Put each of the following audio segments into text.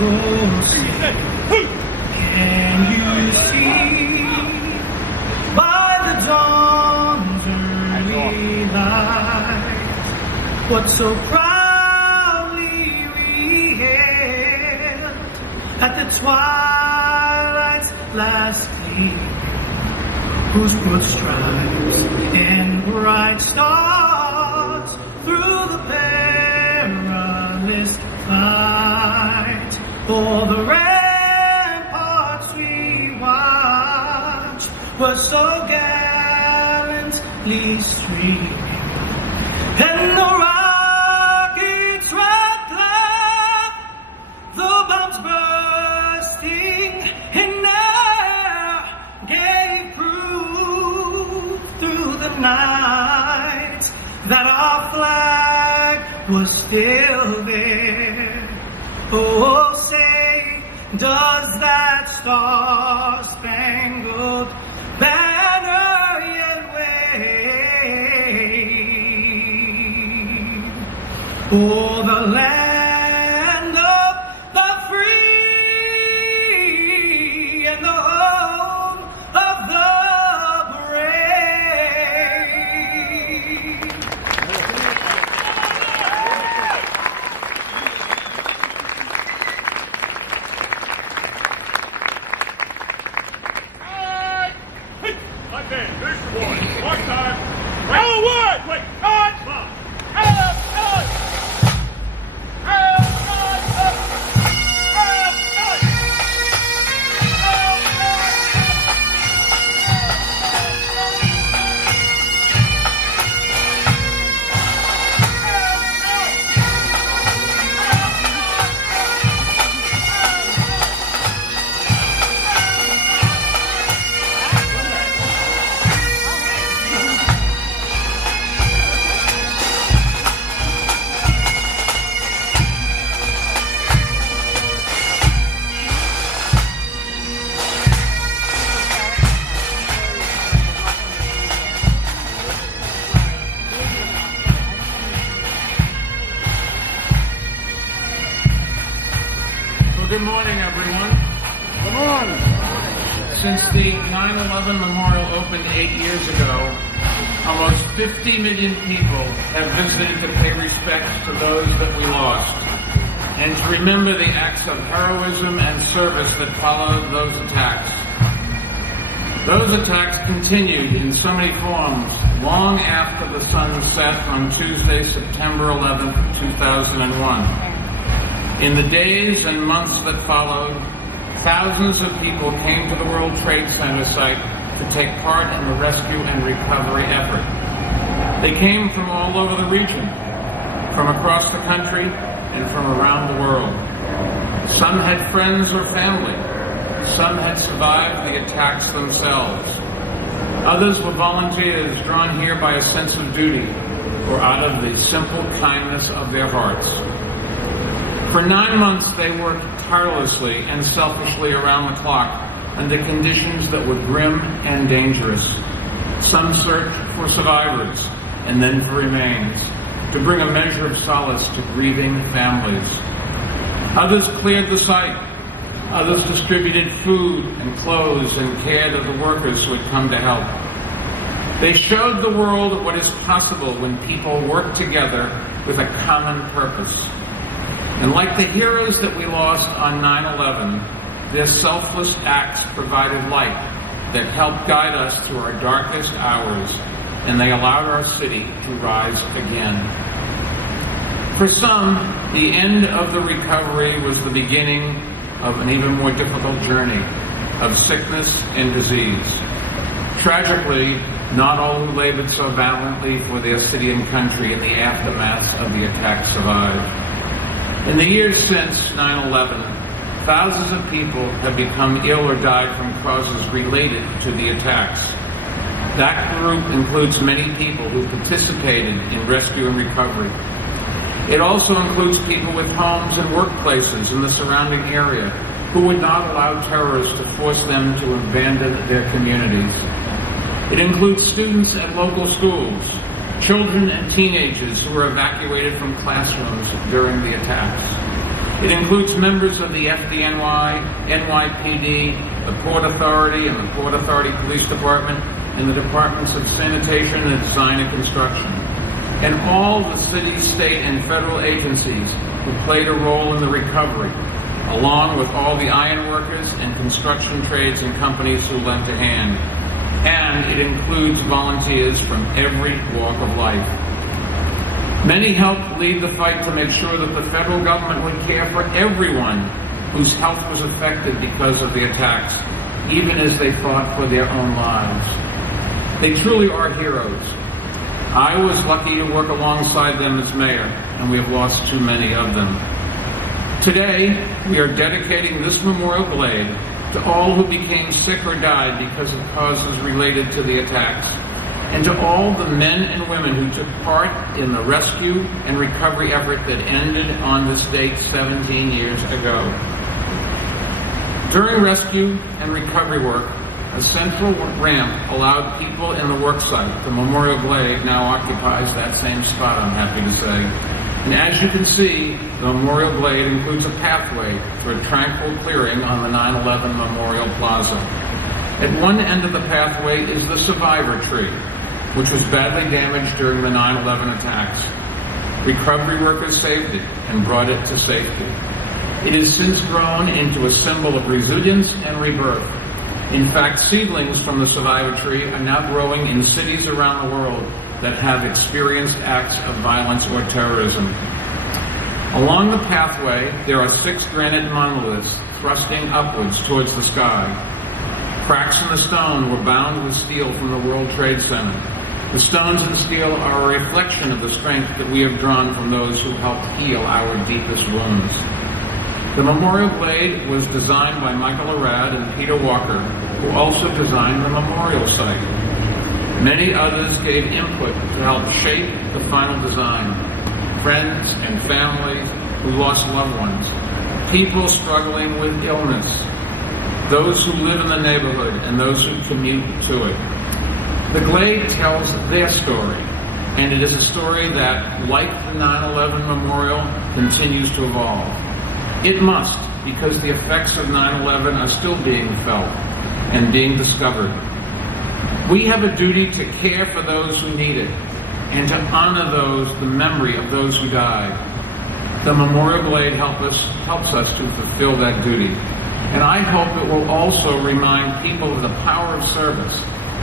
Oh, say, can you see by the dawn's early light what so proudly we hailed at the twilight's last gleam, whose broad stripes and bright stars through the perilous fight for the ramparts we watched were so gallantly streaming, and the rockets' red glare, the bombs bursting in air, gave proof through the night that our flag was still there. Oh, say, does that star-spangled banner yet wave o'er the land of the free and the home of the brave? Okay, there's your boy. One time. Oh, what? Wait, on! Come Good morning, everyone. on! Since the 9/11 Memorial opened 8 years ago, almost 50 million people have visited to pay respects to those that we lost, and to remember the acts of heroism and service that followed those attacks. Those attacks continued in so many forms long after the sun set on Tuesday, September 11, 2001. In the days and months that followed, thousands of people came to the World Trade Center site to take part in the rescue and recovery effort. They came from all over the region, from across the country and from around the world. Some had friends or family. Some had survived the attacks themselves. Others were volunteers drawn here by a sense of duty or out of the simple kindness of their hearts. For 9 months, they worked tirelessly and selfishly around the clock under conditions that were grim and dangerous. Some searched for survivors and then for remains, to bring a measure of solace to grieving families. Others cleared the site. Others distributed food and clothes and cared of the workers who had come to help. They showed the world what is possible when people work together with a common purpose. And like the heroes that we lost on 9/11, their selfless acts provided light that helped guide us through our darkest hours, and they allowed our city to rise again. For some, the end of the recovery was the beginning of an even more difficult journey of sickness and disease. Tragically, not all who labored so valiantly for their city and country in the aftermath of the attack survived. In the years since 9/11, thousands of people have become ill or died from causes related to the attacks. That group includes many people who participated in rescue and recovery. It also includes people with homes and workplaces in the surrounding area who would not allow terrorists to force them to abandon their communities. It includes students at local schools, children and teenagers who were evacuated from classrooms during the attacks. It includes members of the FDNY, NYPD, the Port Authority and the Port Authority Police Department, and the Departments of Sanitation and Design and Construction, and all the city, state, and federal agencies who played a role in the recovery, along with all the iron workers and construction trades and companies who lent a hand. And it includes volunteers from every walk of life. Many helped lead the fight to make sure that the federal government would care for everyone whose health was affected because of the attacks, even as they fought for their own lives. They truly are heroes. I was lucky to work alongside them as mayor, and we have lost too many of them. Today, we are dedicating this Memorial Glade to all who became sick or died because of causes related to the attacks, and to all the men and women who took part in the rescue and recovery effort that ended on this date 17 years ago. During rescue and recovery work, a central ramp allowed people in the worksite. The Memorial Glade now occupies that same spot, I'm happy to say. And as you can see, the Memorial Glade includes a pathway to a tranquil clearing on the 9/11 Memorial Plaza. At one end of the pathway is the survivor tree, which was badly damaged during the 9/11 attacks. Recovery workers saved it and brought it to safety. It has since grown into a symbol of resilience and rebirth. In fact, seedlings from the survivor tree are now growing in cities around the world that have experienced acts of violence or terrorism. Along the pathway, there are 6 granite monoliths thrusting upwards towards the sky. Cracks in the stone were bound with steel from the World Trade Center. The stones and steel are a reflection of the strength that we have drawn from those who helped heal our deepest wounds. The Memorial Glade was designed by Michael Arad and Peter Walker, who also designed the memorial site. Many others gave input to help shape the final design. Friends and family who lost loved ones, people struggling with illness, those who live in the neighborhood, and those who commute to it. The Glade tells their story, and it is a story that, like the 9/11 Memorial, continues to evolve. It must, because the effects of 9/11 are still being felt and being discovered. We have a duty to care for those who need it and to honor the memory of those who died. The Memorial Glade helps us to fulfill that duty. And I hope it will also remind people of the power of service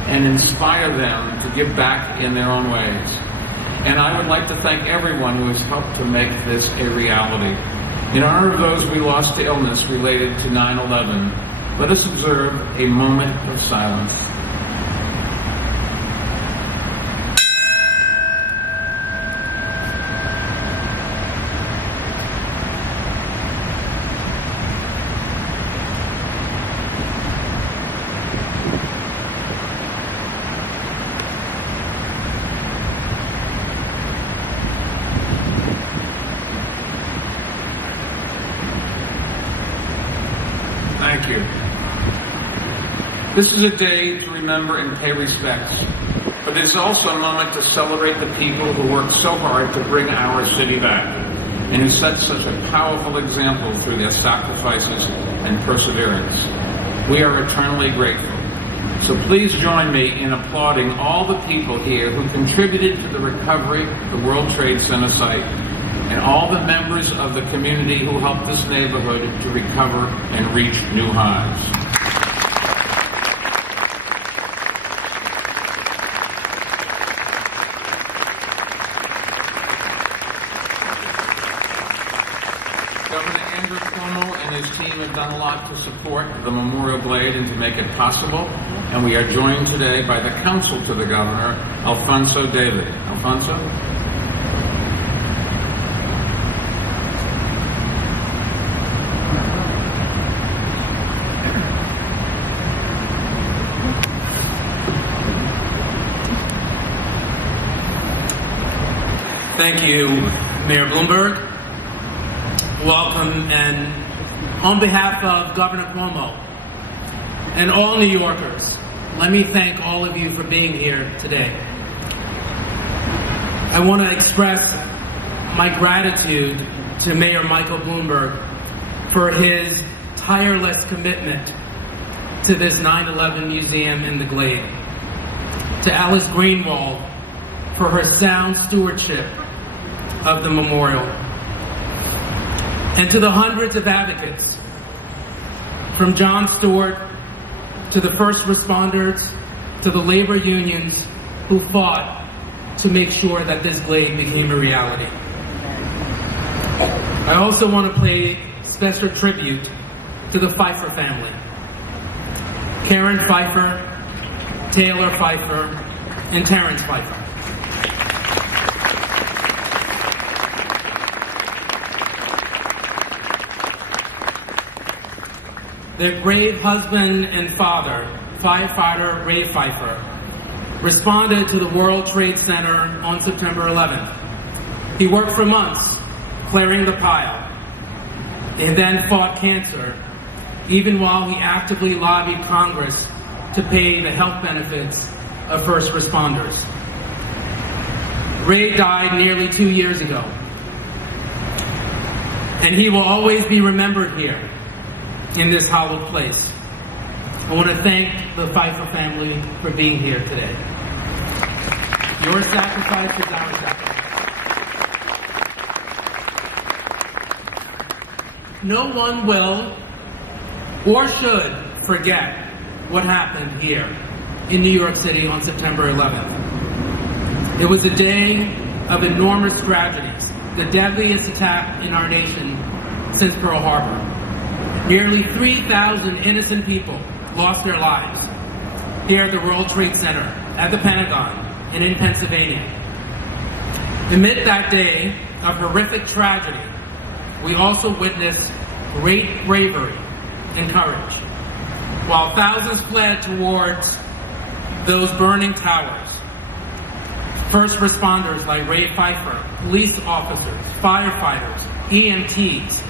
and inspire them to give back in their own ways. And I would like to thank everyone who has helped to make this a reality. In honor of those we lost to illness related to 9/11, let us observe a moment of silence. Thank you. This is a day to remember and pay respects, but it's also a moment to celebrate the people who worked so hard to bring our city back and who set such a powerful example through their sacrifices and perseverance. We are eternally grateful. So please join me in applauding all the people here who contributed to the recovery of the World Trade Center site and all the members of the community who helped this neighborhood to recover and reach new highs. Governor Andrew Cuomo and his team have done a lot to support the Memorial Glade and to make it possible, and we are joined today by the counsel to the governor, Alfonso David. Alfonso? Thank you, Mayor Bloomberg. Welcome, and on behalf of Governor Cuomo and all New Yorkers, let me thank all of you for being here today. I want to express my gratitude to Mayor Michael Bloomberg for his tireless commitment to this 9/11 museum in the Glade. To Alice Greenwald for her sound stewardship of the memorial. And to the hundreds of advocates, from Jon Stewart to the first responders to the labor unions who fought to make sure that this Glade became a reality. I also want to pay special tribute to the Pfeiffer family. Karen Pfeiffer, Taylor Pfeiffer, and Terrence Pfeiffer. Their brave husband and father, firefighter Ray Pfeiffer, responded to the World Trade Center on September 11th. He worked for months clearing the pile and then fought cancer, even while he actively lobbied Congress to pay the health benefits of first responders. Ray died nearly 2 years ago, and he will always be remembered here in this hallowed place. I want to thank the Pfeiffer family for being here today. Your sacrifice is our sacrifice. No one will or should forget what happened here in New York City on September 11th. It was a day of enormous tragedies, the deadliest attack in our nation since Pearl Harbor. Nearly 3,000 innocent people lost their lives here at the World Trade Center, at the Pentagon, and in Pennsylvania. Amid that day of horrific tragedy, we also witnessed great bravery and courage. While thousands fled towards those burning towers, first responders like Ray Pfeiffer, police officers, firefighters, EMTs,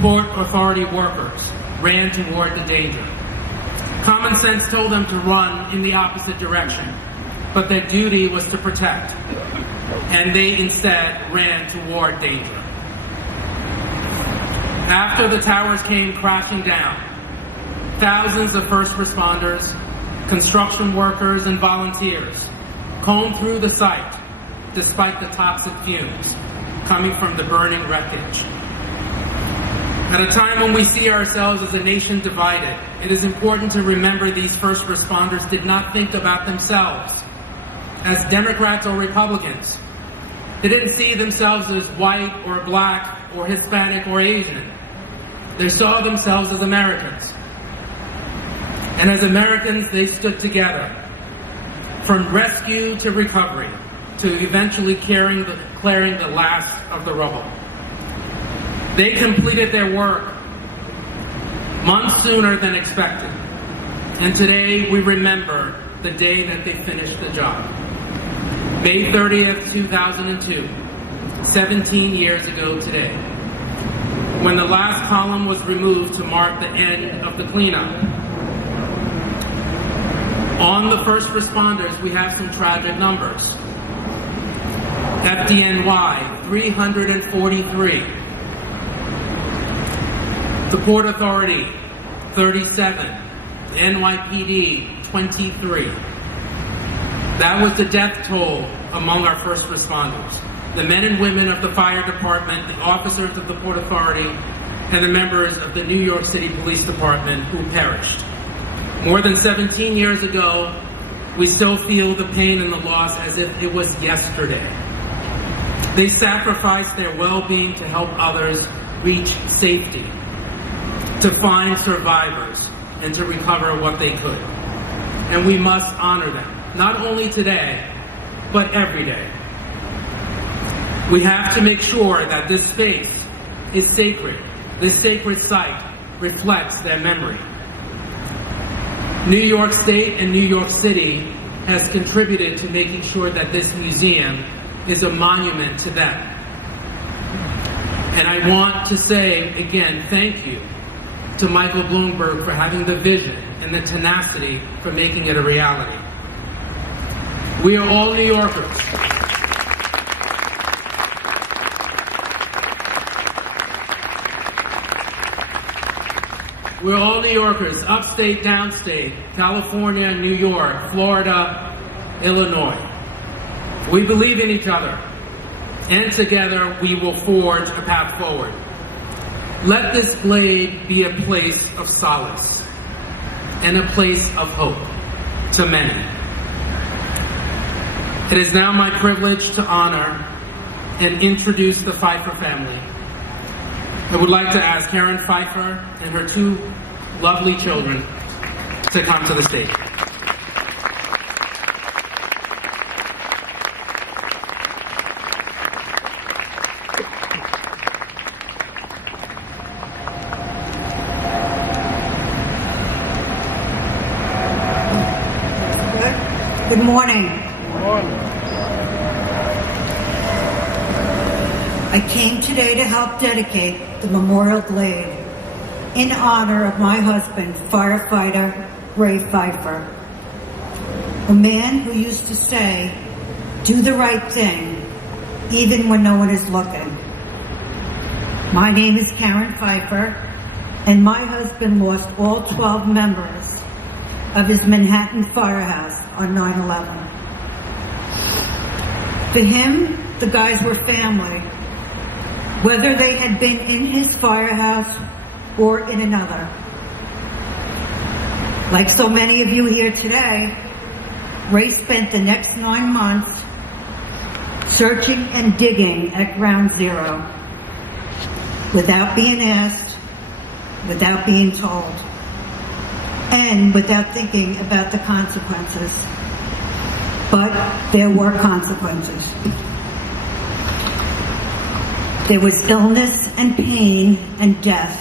Port Authority workers ran toward the danger. Common sense told them to run in the opposite direction, but their duty was to protect, and they instead ran toward danger. After the towers came crashing down, thousands of first responders, construction workers, and volunteers combed through the site despite the toxic fumes coming from the burning wreckage. At a time when we see ourselves as a nation divided, it is important to remember these first responders did not think about themselves as Democrats or Republicans. They didn't see themselves as white or black or Hispanic or Asian. They saw themselves as Americans. And as Americans, they stood together, from rescue to recovery, to eventually clearing the last of the rubble. They completed their work months sooner than expected. And today we remember the day that they finished the job. May 30th, 2002, 17 years ago today, when the last column was removed to mark the end of the cleanup. On the first responders, we have some tragic numbers. FDNY, 343. The Port Authority, 37. The NYPD, 23. That was the death toll among our first responders. The men and women of the fire department, the officers of the Port Authority, and the members of the New York City Police Department who perished. More than 17 years ago, we still feel the pain and the loss as if it was yesterday. They sacrificed their well-being to help others reach safety, to find survivors, and to recover what they could. And we must honor them, not only today, but every day. We have to make sure that this space is sacred. This sacred site reflects their memory. New York State and New York City has contributed to making sure that this museum is a monument to them. And I want to say, again, thank you to Michael Bloomberg for having the vision and the tenacity for making it a reality. We are all New Yorkers. we're all New Yorkers, upstate, downstate, California, New York, Florida, Illinois. We believe in each other, and together we will forge a path forward. Let this Glade be a place of solace and a place of hope to many. It is now my privilege to honor and introduce the Pfeiffer family. I would like to ask Karen Pfeiffer and her two lovely children to come to the stage. Good morning. I came today to help dedicate the Memorial Glade in honor of my husband, firefighter Ray Pfeiffer, a man who used to say, "Do the right thing, even when no one is looking." My name is Karen Pfeiffer, and my husband lost all 12 members of his Manhattan firehouse on 9/11. For him, the guys were family, whether they had been in his firehouse or in another. Like so many of you here today, Ray spent the next 9 months searching and digging at ground zero, without being asked, without being told, and without thinking about the consequences. But there were consequences. There was illness and pain and death.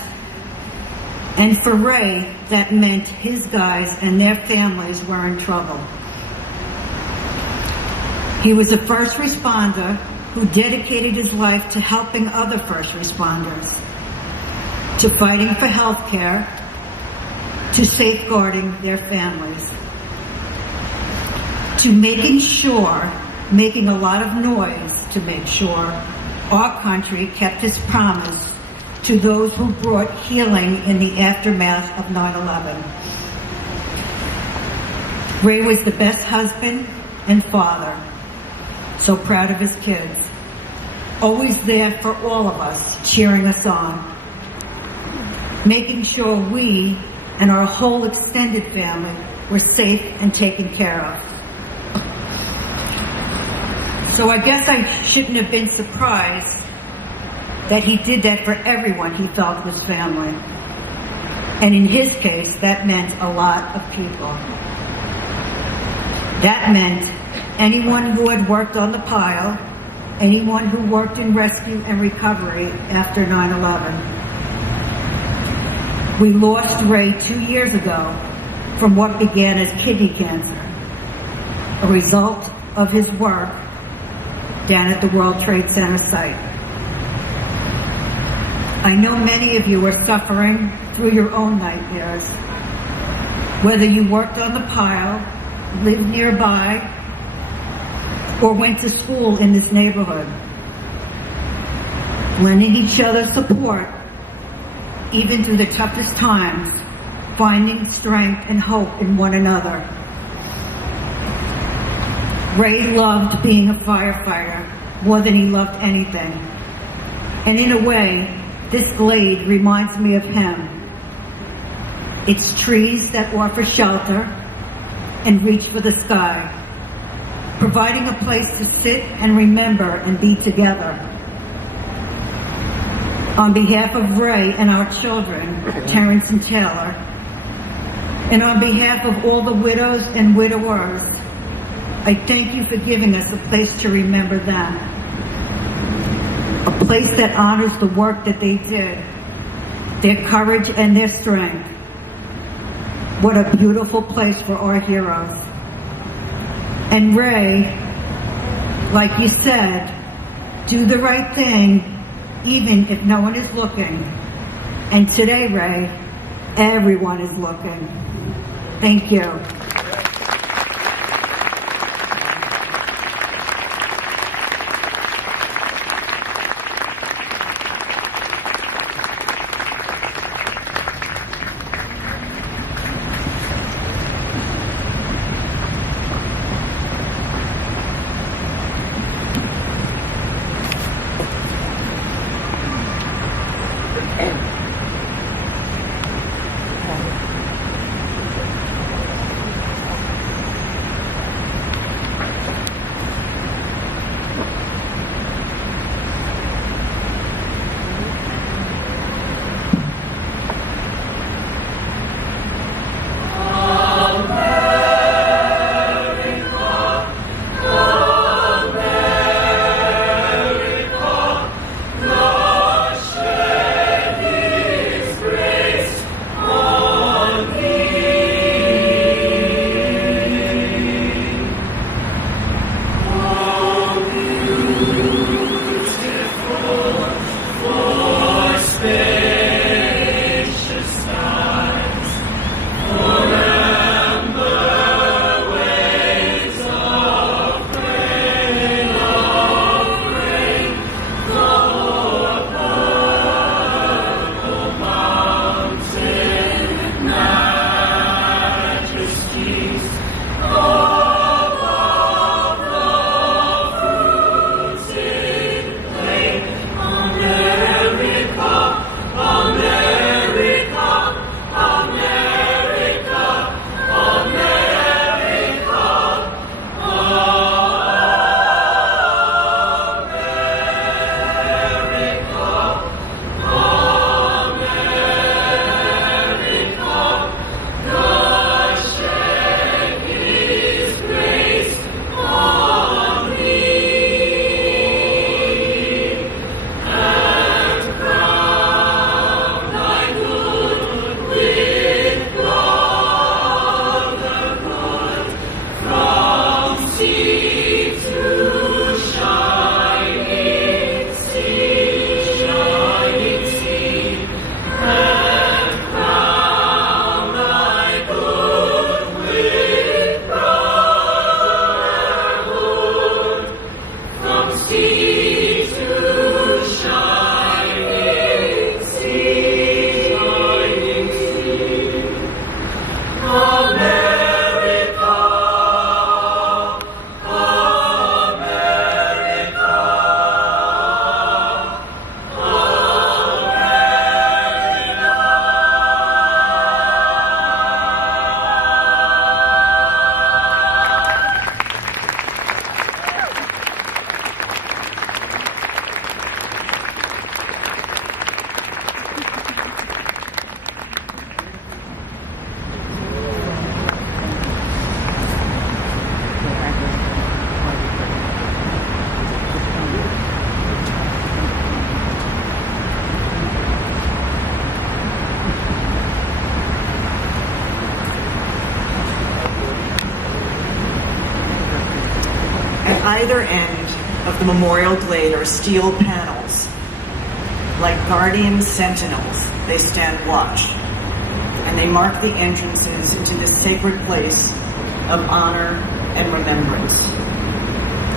And for Ray, that meant his guys and their families were in trouble. He was a first responder who dedicated his life to helping other first responders, to fighting for health care, to safeguarding their families, to making a lot of noise to make sure our country kept its promise to those who brought healing in the aftermath of 9/11. Ray was the best husband and father, so proud of his kids, always there for all of us, cheering us on, making sure we and our whole extended family were safe and taken care of. So I guess I shouldn't have been surprised that he did that for everyone he felt was family. And in his case, that meant a lot of people. That meant anyone who had worked on the pile, anyone who worked in rescue and recovery after 9/11. We lost Ray 2 years ago from what began as kidney cancer, a result of his work down at the World Trade Center site. I know many of you are suffering through your own nightmares, whether you worked on the pile, lived nearby, or went to school in this neighborhood. Lending each other support, even through the toughest times, finding strength and hope in one another. Ray loved being a firefighter more than he loved anything. And in a way, this glade reminds me of him. It's trees that offer shelter and reach for the sky, providing a place to sit and remember and be together. On behalf of Ray and our children, Terrence and Taylor, and on behalf of all the widows and widowers, I thank you for giving us a place to remember them. A place that honors the work that they did, their courage and their strength. What a beautiful place for our heroes. And Ray, like you said, do the right thing, even if no one is looking. And today, Ray, everyone is looking. Thank you. either end of the Memorial Glade are steel panels. Like guardian sentinels, they stand watch, and they mark the entrances into this sacred place of honor and remembrance.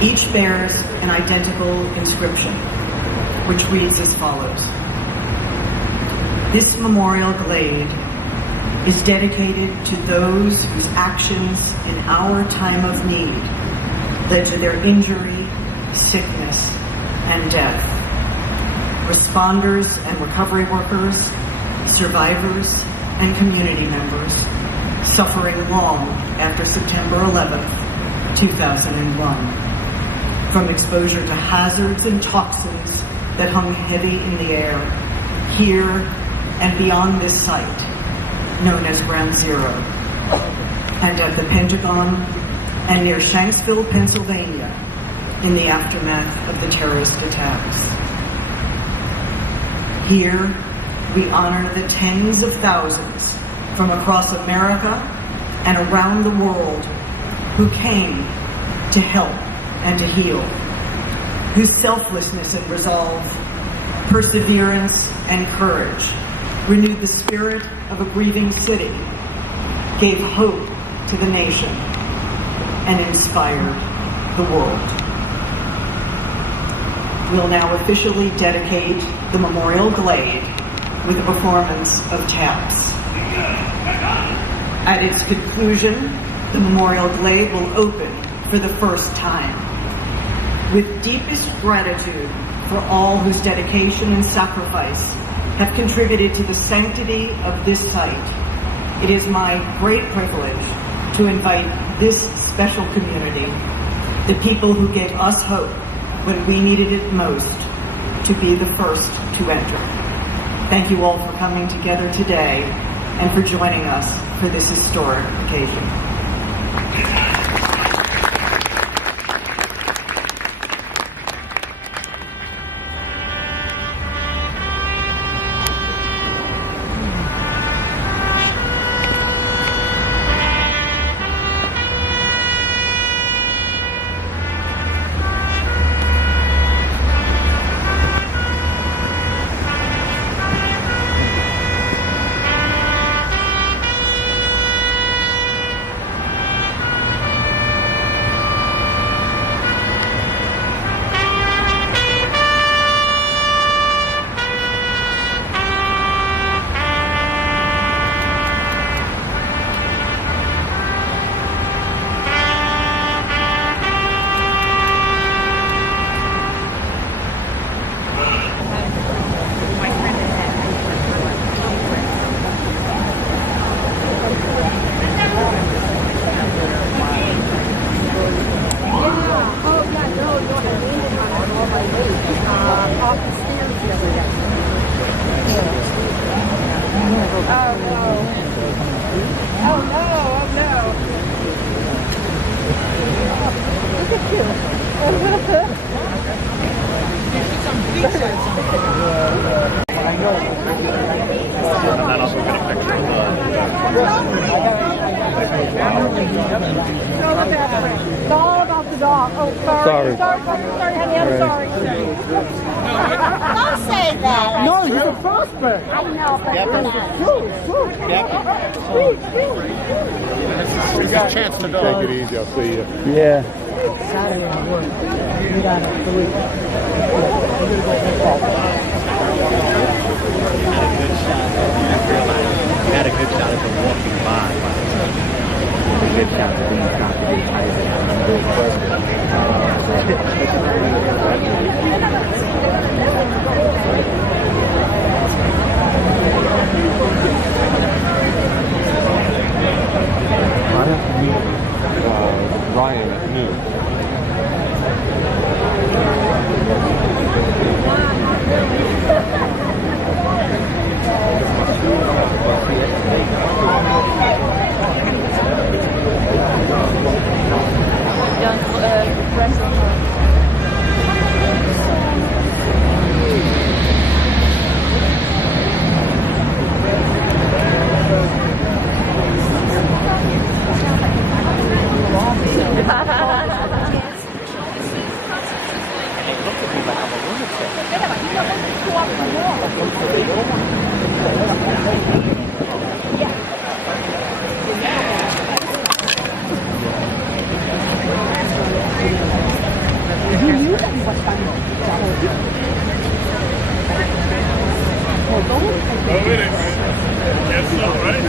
Each bears an identical inscription, which reads as follows. This Memorial Glade is dedicated to those whose actions in our time of need led to their injury, sickness, and death. Responders and recovery workers, survivors, and community members suffering long after September 11th, 2001, from exposure to hazards and toxins that hung heavy in the air here and beyond this site, known as Ground Zero, and at the Pentagon and near Shanksville, Pennsylvania, in the aftermath of the terrorist attacks. Here, we honor the tens of thousands from across America and around the world who came to help and to heal, whose selflessness and resolve, perseverance and courage renewed the spirit of a grieving city, gave hope to the nation, and inspired the world. We'll now officially dedicate the Memorial Glade with a performance of taps. At its conclusion, the Memorial Glade will open for the first time. With deepest gratitude for all whose dedication and sacrifice have contributed to the sanctity of this site, it is my great privilege to invite this special community, the people who gave us hope when we needed it most, to be the first to enter. Thank you all for coming together today and for joining us for this historic occasion. It's all about the dog. Oh, sorry. Sorry, honey. I'm sorry. Don't say that. No, he's a prospect. I know, but We got a chance to go. Take it easy. I'll see you. Yeah. Saturday at work. We got it. Had a good shot of him walking by. A good shot of being confident. I have to meet Ryan at noon. Oh, it is. Guess so, right?